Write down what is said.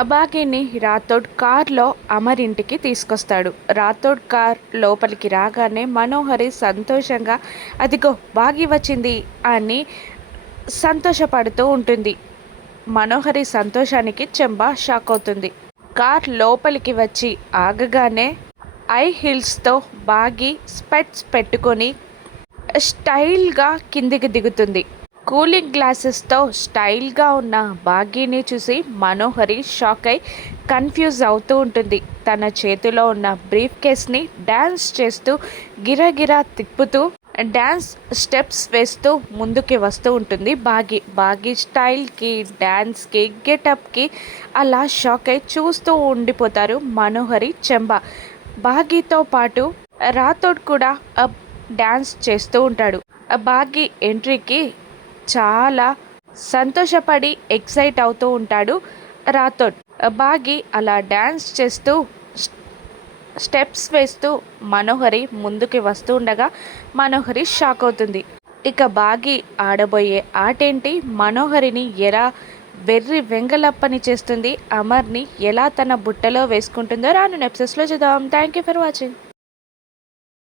అబాగీని రాథోడ్ కార్లో అమర్ ఇంటికి తీసుకొస్తాడు. రాథోడ్ కార్ లోపలికి రాగానే మనోహరి సంతోషంగా అదిగో బాగి వచ్చింది అని సంతోషపడుతూ ఉంటుంది. మనోహరి సంతోషానికి చెంబ షాక్ అవుతుంది. కార్ లోపలికి వచ్చి ఆగగానే ఐ హీల్స్తో బాగి స్పెట్స్ పెట్టుకొని స్టైల్గా కిందికి దిగుతుంది. కూలింగ్ గ్లాసెస్తో స్టైల్గా ఉన్న బాగీని చూసి మనోహరి షాక్ అయి కన్ఫ్యూజ్ అవుతూ ఉంటుంది. తన చేతిలో ఉన్న బ్రీఫ్ కేస్ని డ్యాన్స్ చేస్తూ గిరగిరా తిప్పుతూ డ్యాన్స్ స్టెప్స్ వేస్తూ ముందుకి వస్తూ ఉంటుంది బాగీ స్టైల్కి, డ్యాన్స్కి, గెటప్కి అలా షాక్ అయి చూస్తూ ఉండిపోతారు మనోహరి, చెంబ. బాగీతో పాటు రాథోడ్ కూడా డ్యాన్స్ చేస్తూ ఉంటాడు. బాగీ ఎంట్రీకి చాలా సంతోషపడి ఎక్సైట్ అవుతూ ఉంటాడు రాథోడ్. బాగి అలా డ్యాన్స్ చేస్తూ స్టెప్స్ వేస్తూ మనోహరి ముందుకి వస్తూ ఉండగా మనోహరి షాక్ అవుతుంది. ఇక బాగి ఆడబోయే ఆటేంటి, మనోహరిని ఎలా వెర్రి వెంగలప్పని చేస్తుంది, అమర్ని ఎలా తన బుట్టలో వేసుకుంటుందో రాను ఎపిసోడ్స్లో చూద్దాం. Thank you for watching.